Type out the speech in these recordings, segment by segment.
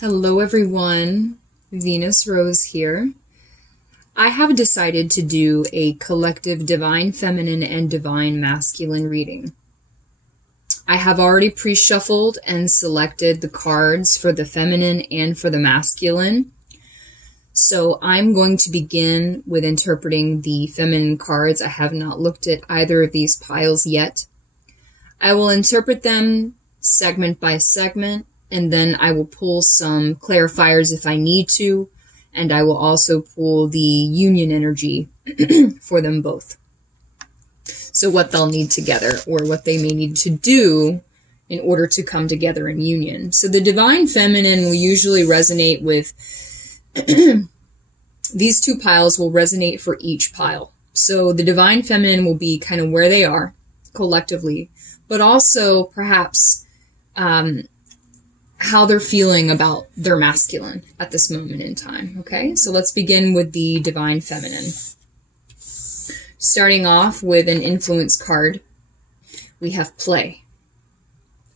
Hello everyone, Venus Rose here. I have decided to do a collective divine feminine and divine masculine reading. I have already pre-shuffled and selected the cards for the feminine and for the masculine. So I'm going to begin with interpreting the feminine cards. I have not looked at either of these piles yet. I will interpret them segment by segment, and then I will pull some clarifiers if I need to, and I will also pull the union energy for them both. So what they'll need together, or what they may need to do in order to come together in union. So the divine feminine will usually resonate with, these two piles will resonate for each pile. So the divine feminine will be kind of where they are collectively, but also perhaps how they're feeling about their masculine at this moment in time. Okay, so let's begin with the divine feminine. Starting off with an influence card, we have play.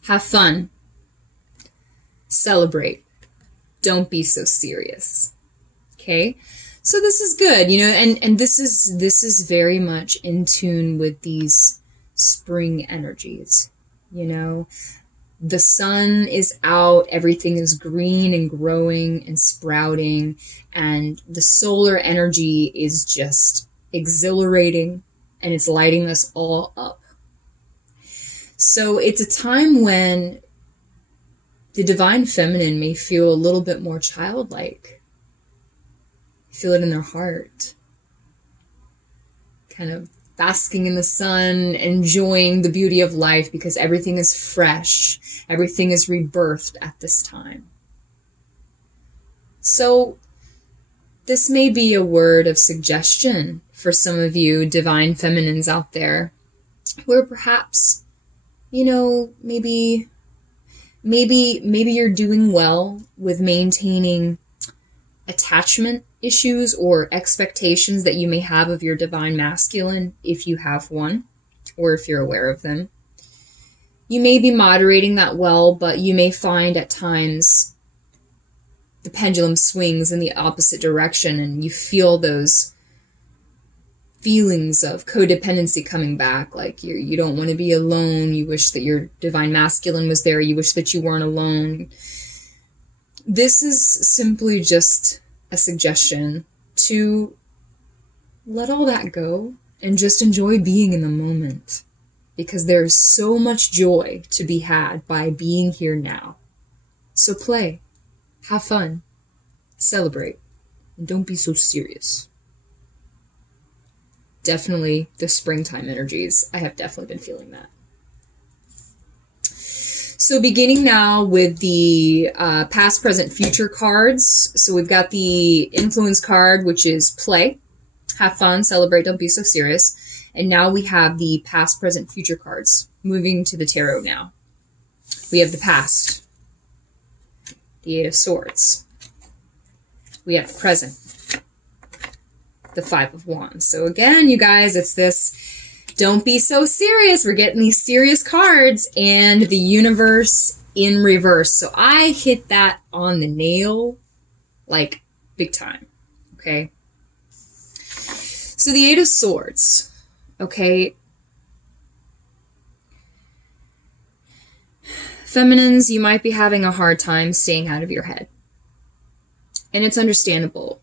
Have fun. Celebrate. Don't be so serious. Okay, so this is good, and this is very much in tune with these spring energies. The sun is out, everything is green and growing and sprouting, and the solar energy is just exhilarating, and it's lighting us all up. So it's a time when the divine feminine may feel a little bit more childlike. Feel it in their heart. Kind of basking in the sun, enjoying the beauty of life because everything is fresh. Everything is rebirthed at this time. So this may be a word of suggestion for some of you divine feminines out there, where perhaps, maybe you're doing well with maintaining attachment issues or expectations that you may have of your divine masculine, if you have one, or if you're aware of them. You may be moderating that well, but you may find at times the pendulum swings in the opposite direction, and you feel those feelings of codependency coming back, like you don't want to be alone, you wish that your divine masculine was there, you wish that you weren't alone. This is simply just a suggestion to let all that go and just enjoy being in the moment, because there's so much joy to be had by being here now. So play, have fun, celebrate, and don't be so serious. Definitely the springtime energies. I have definitely been feeling that. So beginning now with the past, present, future cards. So we've got the influence card, which is play, have fun, celebrate, don't be so serious. And now we have the past, present, future cards. Moving to the tarot now. We have the past, the Eight of Swords. We have the present, the Five of Wands. So again, you guys, it's this don't be so serious. We're getting these serious cards, and the universe in reverse. So I hit that on the nail, like big time. Okay. So the Eight of Swords. Okay. Feminines, you might be having a hard time staying out of your head. And it's understandable.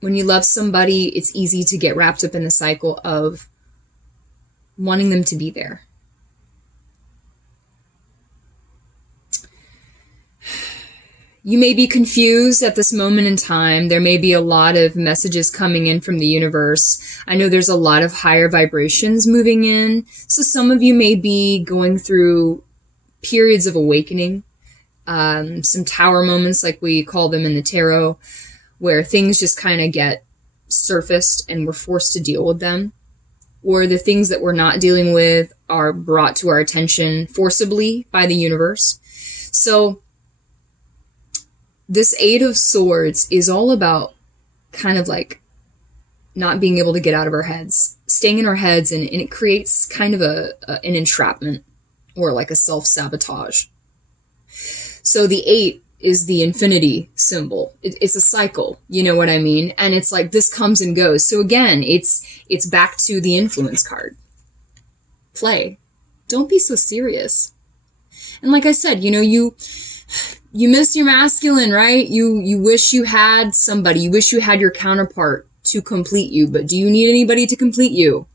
When you love somebody, it's easy to get wrapped up in the cycle of wanting them to be there. You may be confused at this moment in time. There may be a lot of messages coming in from the universe. I know there's a lot of higher vibrations moving in. So some of you may be going through periods of awakening, some tower moments like we call them in the tarot, where things just kind of get surfaced and we're forced to deal with them. Or the things that we're not dealing with are brought to our attention forcibly by the universe. So this Eight of Swords is all about kind of like not being able to get out of our heads, staying in our heads, and it creates kind of an entrapment or like a self-sabotage. So the 8 is the infinity symbol. It's a cycle, you know what I mean? And it's like this comes and goes. So again, it's back to the influence card. Play. Don't be so serious. And like I said, you know, you miss your masculine, right? You wish you had somebody. You wish you had your counterpart to complete you. But do you need anybody to complete you?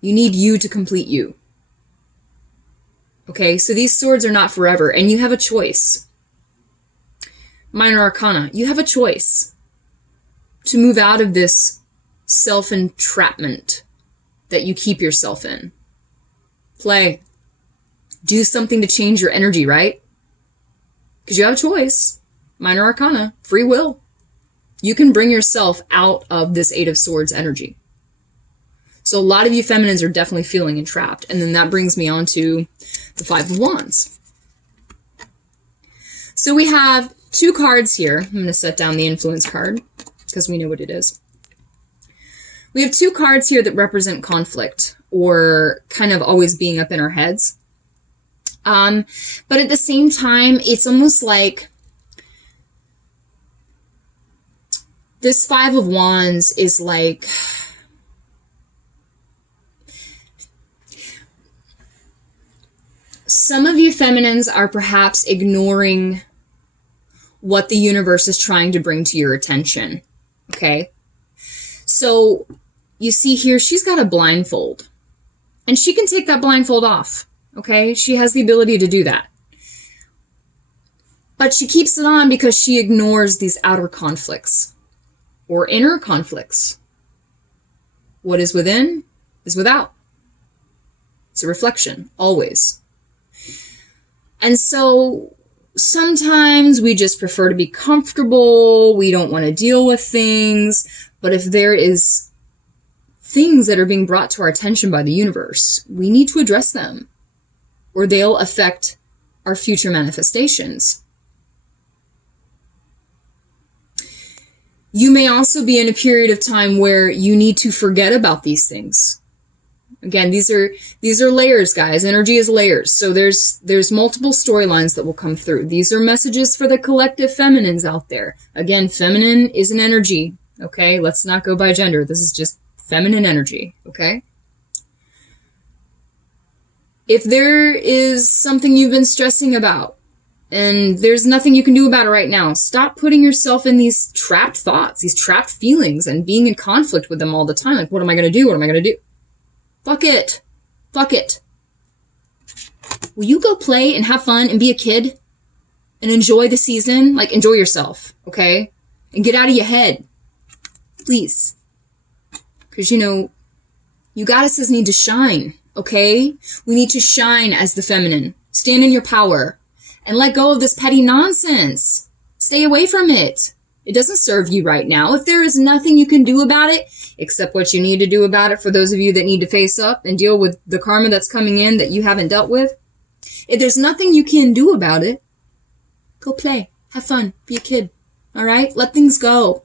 You need you to complete you. Okay, so these swords are not forever, and you have a choice. Minor Arcana, you have a choice to move out of this self-entrapment that you keep yourself in. Play. Do something to change your energy, right? Because you have a choice. Minor Arcana, free will. You can bring yourself out of this Eight of Swords energy. So a lot of you feminines are definitely feeling entrapped. And then that brings me on to the Five of Wands. So we have two cards here. I'm going to set down the influence card because we know what it is. We have two cards here that represent conflict or kind of always being up in our heads. But at the same time, it's almost like this Five of Wands is like... Some of you feminines are perhaps ignoring what the universe is trying to bring to your attention, okay? So you see here, she's got a blindfold, and she can take that blindfold off, okay? She has the ability to do that. But she keeps it on because she ignores these outer conflicts or inner conflicts. What is within is without. It's a reflection, always. And so sometimes we just prefer to be comfortable. We don't want to deal with things. But if there is things that are being brought to our attention by the universe, we need to address them or they'll affect our future manifestations. You may also be in a period of time where you need to forget about these things. Again, these are layers, guys. Energy is layers. So there's multiple storylines that will come through. These are messages for the collective feminines out there. Again, feminine is an energy, okay? Let's not go by gender. This is just feminine energy, okay? If there is something you've been stressing about and there's nothing you can do about it right now, stop putting yourself in these trapped thoughts, these trapped feelings, and being in conflict with them all the time. Like, what am I going to do? What am I going to do? Fuck it. Fuck it. Will you go play and have fun and be a kid and enjoy the season? Like, enjoy yourself, okay? And get out of your head. Please. Because, you know, you goddesses need to shine, okay? We need to shine as the feminine. Stand in your power and let go of this petty nonsense. Stay away from it. It doesn't serve you right now. If there is nothing you can do about it, except what you need to do about it for those of you that need to face up and deal with the karma that's coming in that you haven't dealt with, if there's nothing you can do about it, go play. Have fun. Be a kid. All right? Let things go.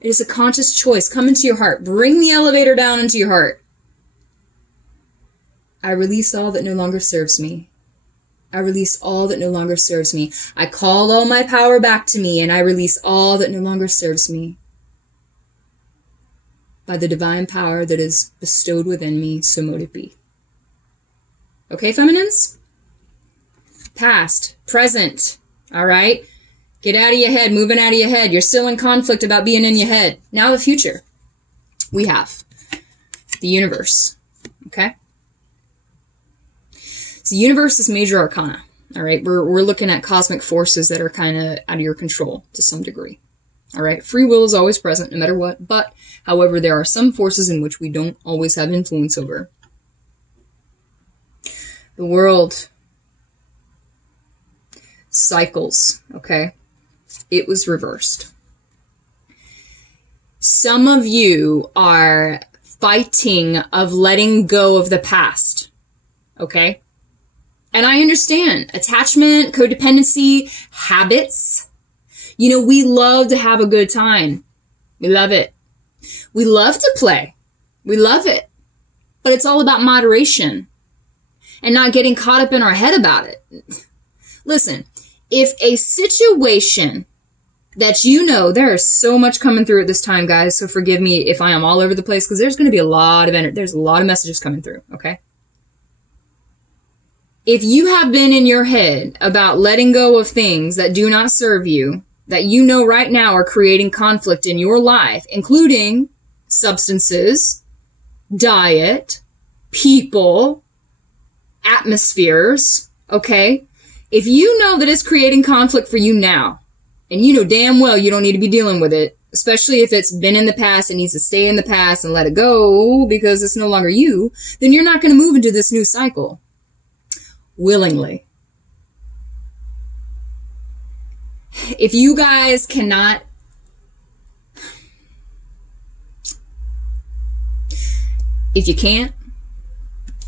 It is a conscious choice. Come into your heart. Bring the elevator down into your heart. I release all that no longer serves me. I release all that no longer serves me. I call all my power back to me, and I release all that no longer serves me. By the divine power that is bestowed within me, so mote it be. Okay, feminines? Past, present, all right? Get out of your head, moving out of your head. You're still in conflict about being in your head. Now the future. We have the universe, okay? So the universe is major arcana, all right? We're looking at cosmic forces that are kind of out of your control to some degree, all right? Free will is always present no matter what, but however, there are some forces in which we don't always have influence over. The world cycles, okay? It was reversed. Some of you are fighting of letting go of the past, okay? And I understand attachment, codependency, habits. You know, we love to have a good time. We love it. We love to play. We love it. But it's all about moderation. and not getting caught up in our head about it. Listen, if a situation that you know, there is so much coming through at this time, guys, so forgive me if I am all over the place, because there's going to be a lot of energy. There's a lot of messages coming through, okay? If you have been in your head about letting go of things that do not serve you, that you know right now are creating conflict in your life, including substances, diet, people, atmospheres, okay? If you know that it's creating conflict for you now, and you know damn well you don't need to be dealing with it, especially if it's been in the past and needs to stay in the past and let it go because it's no longer you, then you're not going to move into this new cycle willingly. If you guys cannot, if you can't,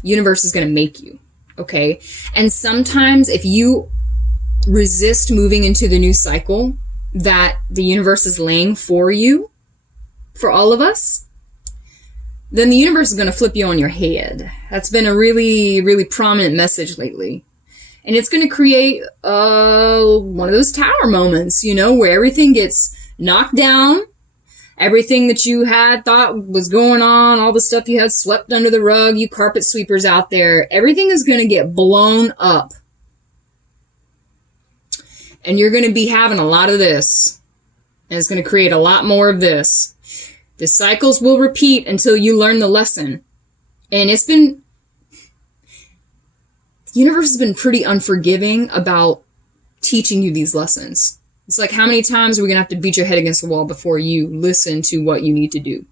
universe is going to make you, okay? And sometimes if you resist moving into the new cycle that the universe is laying for you, for all of us, then the universe is going to flip you on your head. That's been a really, really prominent message lately. And it's going to create one of those tower moments, you know, where everything gets knocked down. Everything that you had thought was going on, all the stuff you had swept under the rug, you carpet sweepers out there, everything is going to get blown up. And you're going to be having a lot of this. And it's going to create a lot more of this. The cycles will repeat until you learn the lesson. And it's been, the universe has been pretty unforgiving about teaching you these lessons. It's like, how many times are we going to have to beat your head against the wall before you listen to what you need to do?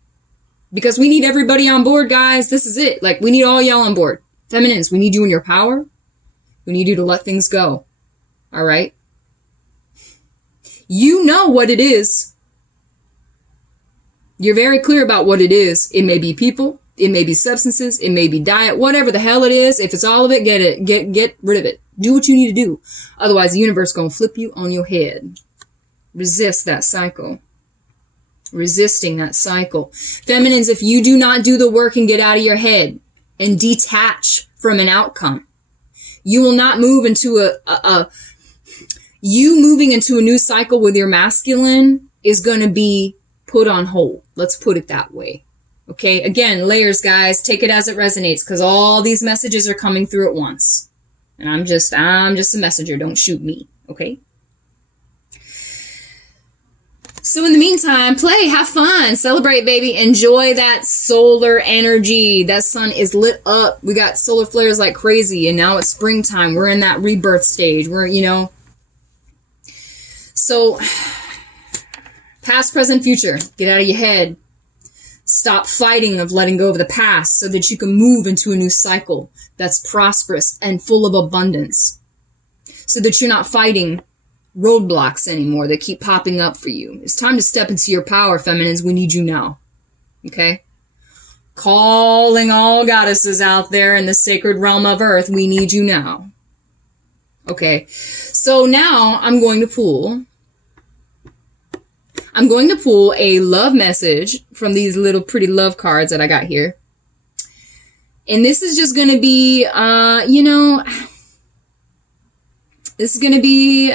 Because we need everybody on board, guys. This is it. Like, we need all y'all on board. Feminines, we need you in your power. We need you to let things go. All right? You know what it is. You're very clear about what it is. It may be people. It may be substances. It may be diet. Whatever the hell it is. If it's all of it, get rid of it. Do what you need to do. Otherwise, the universe is going to flip you on your head. Resist that cycle. Resisting that cycle. Feminines, if you do not do the work and get out of your head and detach from an outcome, you will not move into you moving into a new cycle with your masculine is going to be put on hold. Let's put it that way. Okay. Again, layers, guys, take it as it resonates, because all these messages are coming through at once. And I'm just a messenger. Don't shoot me. Okay. So in the meantime, play, have fun, celebrate, baby. Enjoy that solar energy. That sun is lit up. We got solar flares like crazy. And now it's springtime. We're in that rebirth stage. We're, you know, so past, present, future, get out of your head. Stop fighting of letting go of the past so that you can move into a new cycle that's prosperous and full of abundance. So that you're not fighting roadblocks anymore that keep popping up for you. It's time to step into your power, feminines. We need you now. Okay? Calling all goddesses out there in the sacred realm of earth. We need you now. Okay. So now I'm going to pull a love message from these little pretty love cards that I got here. And this is just going to be, this is going to be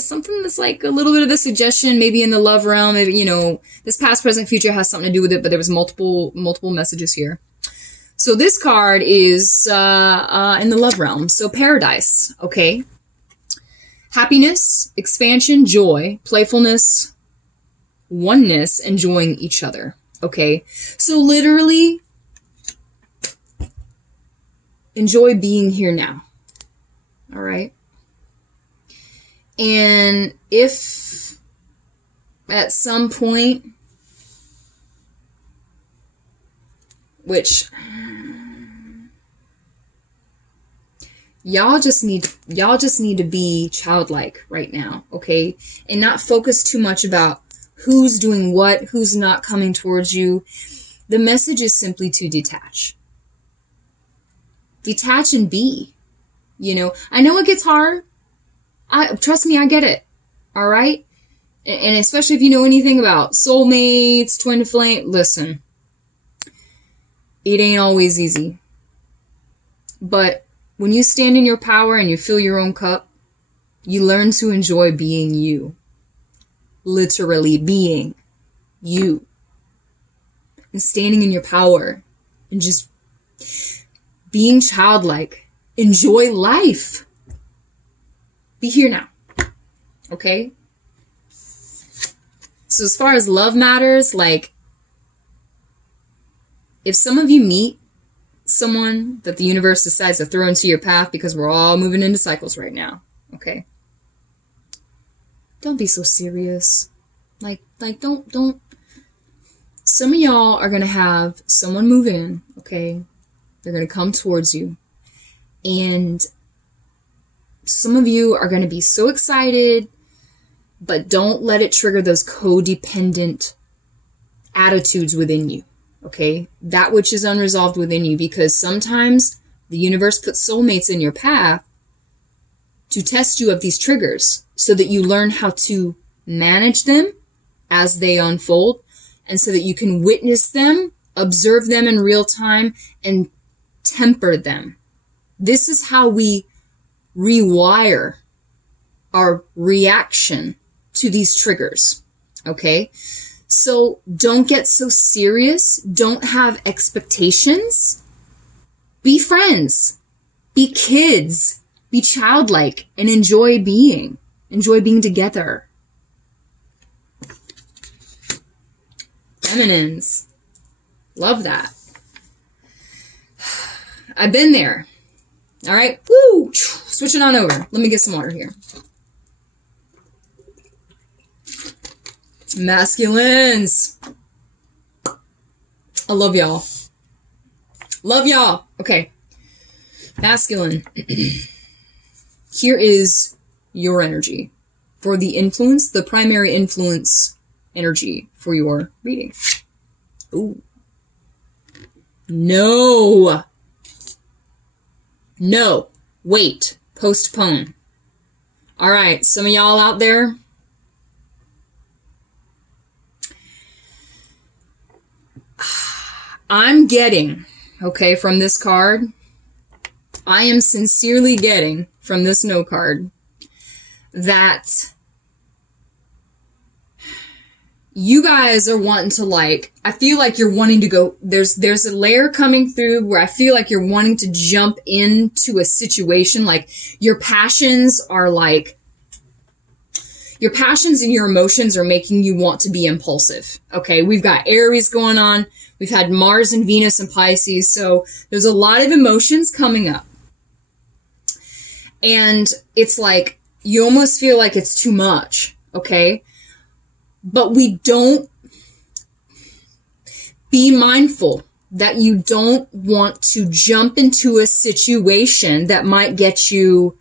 something that's like a little bit of a suggestion, maybe in the love realm. Maybe, you know, this past, present, future has something to do with it, but there was multiple messages here. So this card is in the love realm. So paradise, okay? Happiness, expansion, joy, playfulness, oneness, enjoying each other, okay? So literally, enjoy being here now, all right? And if at some point, which y'all just need to be childlike right now, okay? And not focus too much about who's doing what, who's not coming towards you. The message is simply to detach. Detach and be. You know, I know it gets hard. Trust me, I get it. All right? And especially if you know anything about soulmates, twin flame, listen. It ain't always easy. But When you stand in your power and you fill your own cup, you learn to enjoy being you. Literally being you. And standing in your power and just being childlike. Enjoy life. Be here now. Okay? So as far as love matters, like, if some of you meet someone that the universe decides to throw into your path, because we're all moving into cycles right now, okay? Don't be so serious. Like don't. Some of y'all are gonna have someone move in, okay? They're gonna come towards you. And some of you are gonna be so excited, but don't let it trigger those codependent attitudes within you. Okay, that which is unresolved within you, because sometimes the universe puts soulmates in your path to test you of these triggers so that you learn how to manage them as they unfold, and so that you can witness them, observe them in real time, and temper them. This is how we rewire our reaction to these triggers. Okay? So don't get so serious. Don't have expectations. Be friends. Be kids. Be childlike and enjoy being. Enjoy being together. Feminines. Love that. I've been there. All right. Woo! Switching on over. Let me get some water here. Masculines. I love y'all. Love y'all. Okay. Masculine. Here is your energy for the influence, the primary influence energy for your reading. Ooh. No. No. Wait. Postpone. All right. Some of y'all out there, I'm getting, okay, from this card, I am sincerely getting from this no card that you guys are wanting to, like, I feel like you're wanting to go, there's a layer coming through where I feel like you're wanting to jump into a situation, like your passions are like, your passions and your emotions are making you want to be impulsive. Okay, we've got Aries going on. We've had Mars and Venus and Pisces. So there's a lot of emotions coming up. And it's like, you almost feel like it's too much. Okay. But we don't, be mindful that you don't want to jump into a situation that might get you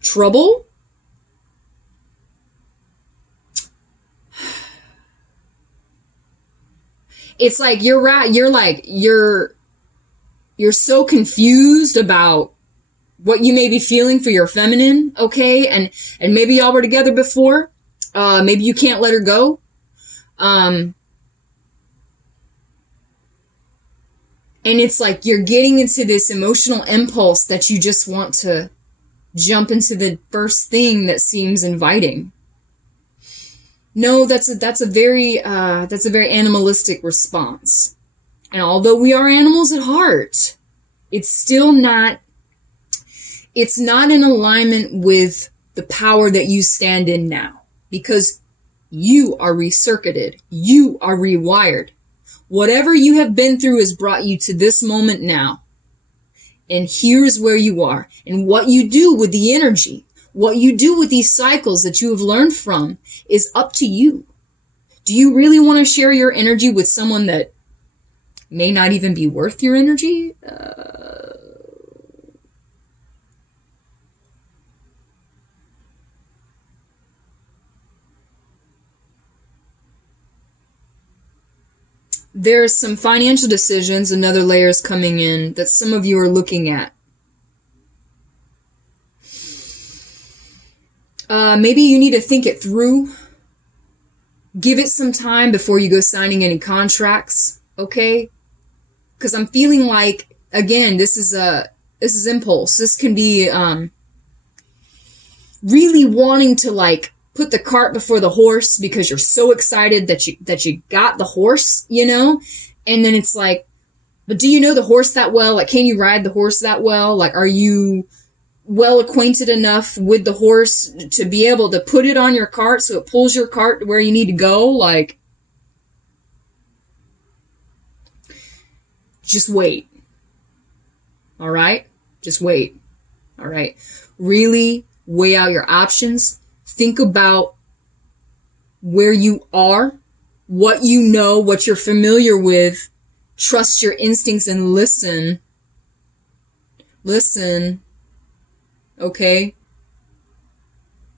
trouble. It's like you're so confused about what you may be feeling for your feminine, okay? And maybe y'all were together before. Maybe you can't let her go. And it's like you're getting into this emotional impulse that you just want to jump into the first thing that seems inviting. No, that's a very animalistic response. And although we are animals at heart, it's not in alignment with the power that you stand in now, because you are recircuited. You are rewired. Whatever you have been through has brought you to this moment now. And here's where you are. And what you do with the energy, what you do with these cycles that you have learned from, is up to you. Do you really want to share your energy with someone that may not even be worth your energy? There's some financial decisions, another layer is coming in that some of you are looking at. Maybe you need to think it through. Give it some time before you go signing any contracts, okay? Because I'm feeling like, again, this is This is impulse. This can be really wanting to like put the cart before the horse because you're so excited that you got the horse, you know? And then it's like, but do you know the horse that well? Like, can you ride the horse that well? Like, are you well acquainted enough with the horse to be able to put it on your cart so it pulls your cart to where you need to go? Like, just wait. All right? Just wait. All right? Really weigh out your options. Think about where you are, what you know, what you're familiar with. Trust your instincts and listen. Listen. Okay?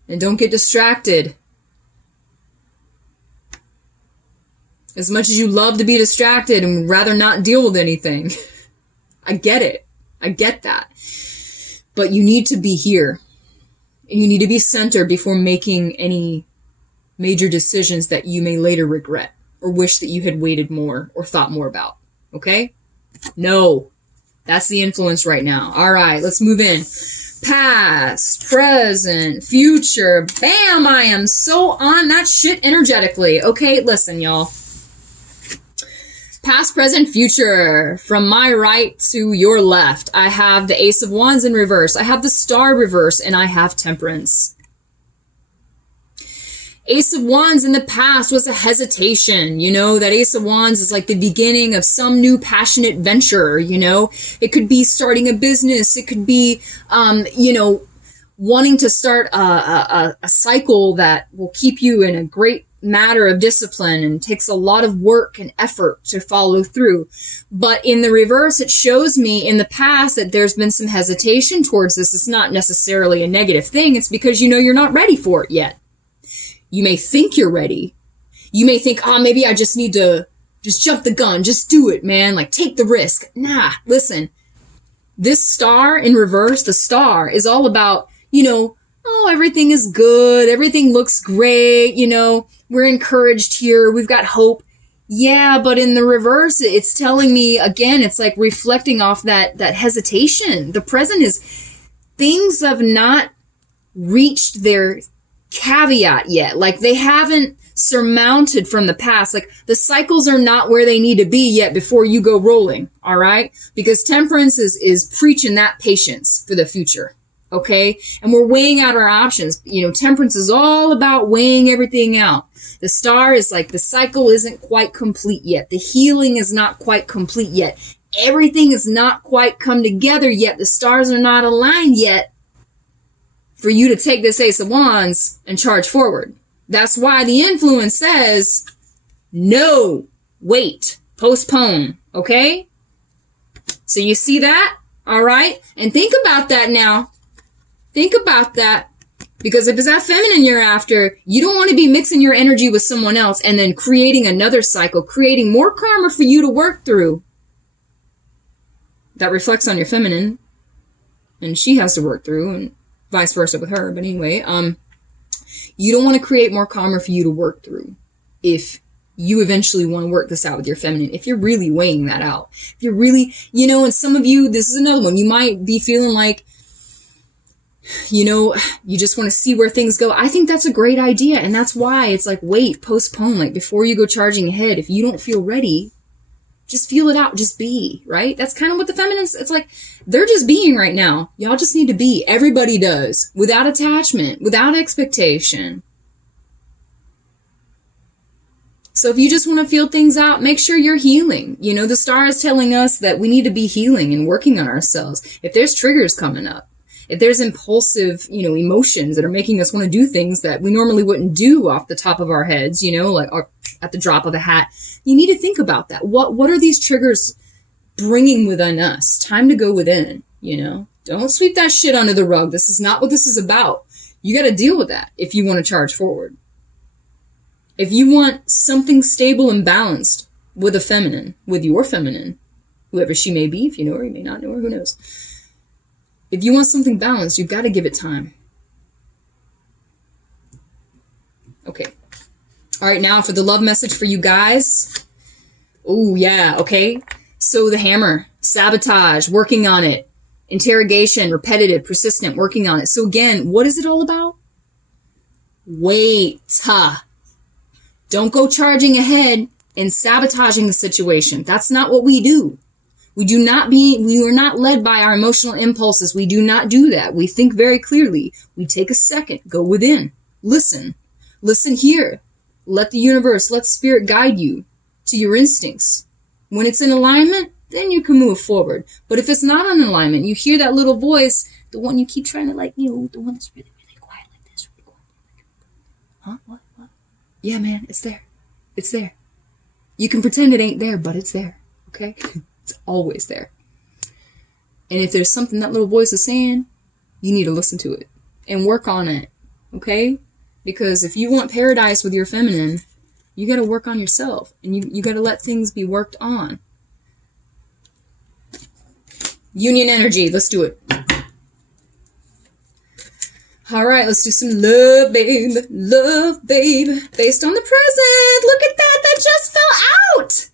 And don't get distracted. As much as you love to be distracted and rather not deal with anything. I get it. I get that. But you need to be here. And you need to be centered before making any major decisions that you may later regret or wish that you had waited more or thought more about. Okay? No. That's the influence right now. All right, let's move in. Past, present, future. Bam! I am so on that shit energetically. Okay, listen, y'all. Past, present, future. From my right to your left, I have the Ace of Wands in reverse. I have the Star reverse, and I have Temperance. Ace of Wands in the past was a hesitation. You know, that Ace of Wands is like the beginning of some new passionate venture, you know. It could be starting a business. It could be, you know, wanting to start a cycle that will keep you in a great matter of discipline and takes a lot of work and effort to follow through. But in the reverse, it shows me in the past that there's been some hesitation towards this. It's not necessarily a negative thing. It's because, you know, you're not ready for it yet. You may think you're ready. You may think, maybe I just need to just jump the gun. Just do it, man. Like, take the risk. Nah, listen. This Star in reverse, the Star, is all about, you know, everything is good. Everything looks great. You know, we're encouraged here. We've got hope. Yeah, but in the reverse, it's telling me, again, it's like reflecting off that hesitation. The present is things have not reached their caveat yet. Like, they haven't surmounted from the past. Like, the cycles are not where they need to be yet before you go rolling. All right? Because Temperance is preaching that patience for the future. Okay? And we're weighing out our options. You know, Temperance is all about weighing everything out. The Star is like, the cycle isn't quite complete yet. The healing is not quite complete yet. Everything is not quite come together yet. The stars are not aligned yet for you to take this Ace of Wands and charge forward. That's why the influence says, no, wait, postpone, okay? So you see that? All right? And think about that now. Think about that. Because if it's that feminine you're after, you don't want to be mixing your energy with someone else and then creating another cycle, creating more karma for you to work through. That reflects on your feminine. And she has to work through, and vice versa with her. But anyway, you don't want to create more karma for you to work through if you eventually want to work this out with your feminine. If you're really weighing that out. If you're really, you know, and some of you, this is another one. You might be feeling like, you know, you just want to see where things go. I think that's a great idea. And that's why it's like, wait, postpone. Like, before you go charging ahead, if you don't feel ready, just feel it out. Just be, right? That's kind of what the feminines, it's like, they're just being right now. Y'all just need to be. Everybody does. Without attachment, without expectation. So if you just want to feel things out, make sure you're healing. You know, the Star is telling us that we need to be healing and working on ourselves. If there's triggers coming up, if there's impulsive, you know, emotions that are making us want to do things that we normally wouldn't do off the top of our heads, you know, like at the drop of a hat, you need to think about that. What are these triggers bringing within us? Time to go within, you know. Don't sweep that shit under the rug. This is not what this is about. You got to deal with that if you want to charge forward. If you want something stable and balanced with a feminine, with your feminine, whoever she may be, if you know her, you may not know her, who knows. If you want something balanced, you've got to give it time. Okay. All right, now for the love message for you guys. Oh, yeah, okay. So the Hammer, sabotage, working on it. Interrogation, repetitive, persistent, working on it. So again, what is it all about? Wait. Don't go charging ahead and sabotaging the situation. That's not what we do. We are not led by our emotional impulses. We do not do that. We think very clearly. We take a second, go within, listen here. Let the universe, let spirit guide you to your instincts. When it's in alignment, then you can move forward. But if it's not in alignment, you hear that little voice, the one you keep trying to the one that's really, really quiet like this. Really quiet. Huh? What? Yeah, man, it's there. It's there. You can pretend it ain't there, but it's there. Okay? It's always there. And if there's something that little voice is saying, you need to listen to it and work on it. Okay? Because if you want paradise with your feminine, you got to work on yourself, and you got to let things be worked on. Union energy. Let's do it. All right, let's do some love, babe. Love, babe. Based on the present. Look at that. That just fell out.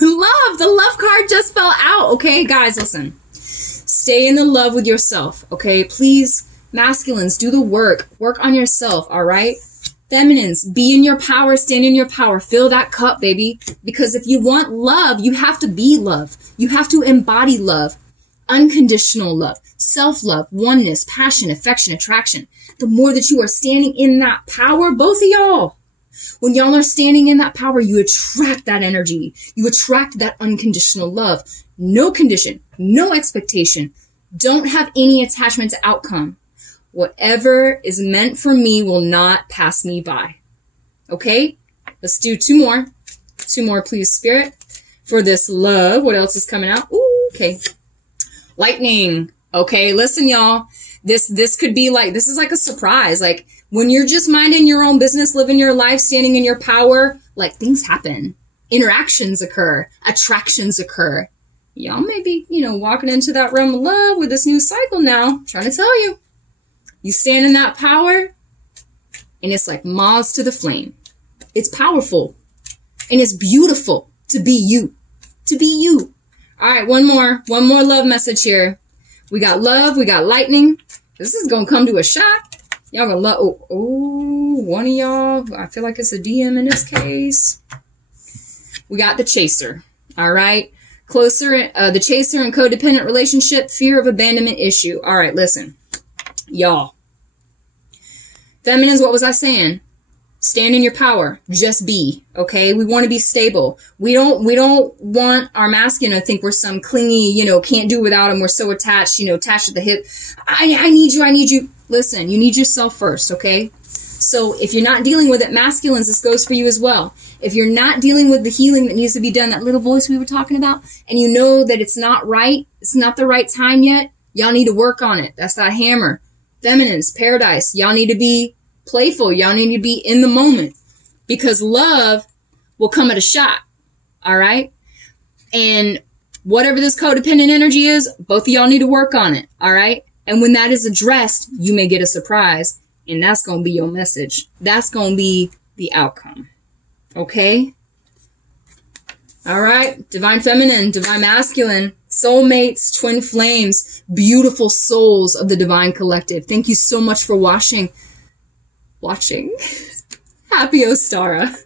Love. The love card just fell out. Okay, guys, listen. Stay in the love with yourself. Okay, please, masculines, do the work. Work on yourself, all right? Feminines, be in your power. Stand in your power. Fill that cup, baby. Because if you want love, you have to be love. You have to embody love. Unconditional love, self-love, oneness, passion, affection, attraction. The more that you are standing in that power, both of y'all, when y'all are standing in that power, you attract that energy. You attract that unconditional love. No condition, no expectation. Don't have any attachment to outcome. Whatever is meant for me will not pass me by. Okay? Let's do two more. Two more, please, Spirit. For this love, what else is coming out? Ooh, okay. Lightning. Okay, listen, y'all. This could be like, this is like a surprise. Like when you're just minding your own business, living your life, standing in your power, like things happen. Interactions occur. Attractions occur. Y'all may be, walking into that realm of love with this new cycle now. I'm trying to tell you. You stand in that power, and it's like moths to the flame. It's powerful, and it's beautiful to be you. To be you. All right, one more love message here. We got love, we got lightning. This is going to come to a shot. Y'all going to love, one of y'all, I feel like it's a DM in this case. We got the chaser, all right? The chaser and codependent relationship, fear of abandonment issue. All right, listen, y'all. Feminines, what was I saying? Stand in your power. Just be. Okay? We want to be stable. We don't want our masculine to think we're some clingy, can't do without him. We're so attached, attached at the hip. I need you. Listen, you need yourself first, okay? So if you're not dealing with it, masculines, this goes for you as well. If you're not dealing with the healing that needs to be done, that little voice we were talking about, and you know that it's not right, it's not the right time yet, y'all need to work on it. That's that hammer. Feminines, paradise, y'all need to be playful. Y'all need to be in the moment, because love will come at a shot. All right. And whatever this codependent energy is, both of y'all need to work on it. All right. And when that is addressed, you may get a surprise, and that's going to be your message. That's going to be the outcome. Okay. All right. Divine feminine, divine masculine, soulmates, twin flames, beautiful souls of the divine collective. Thank you so much for watching. Happy Ostara.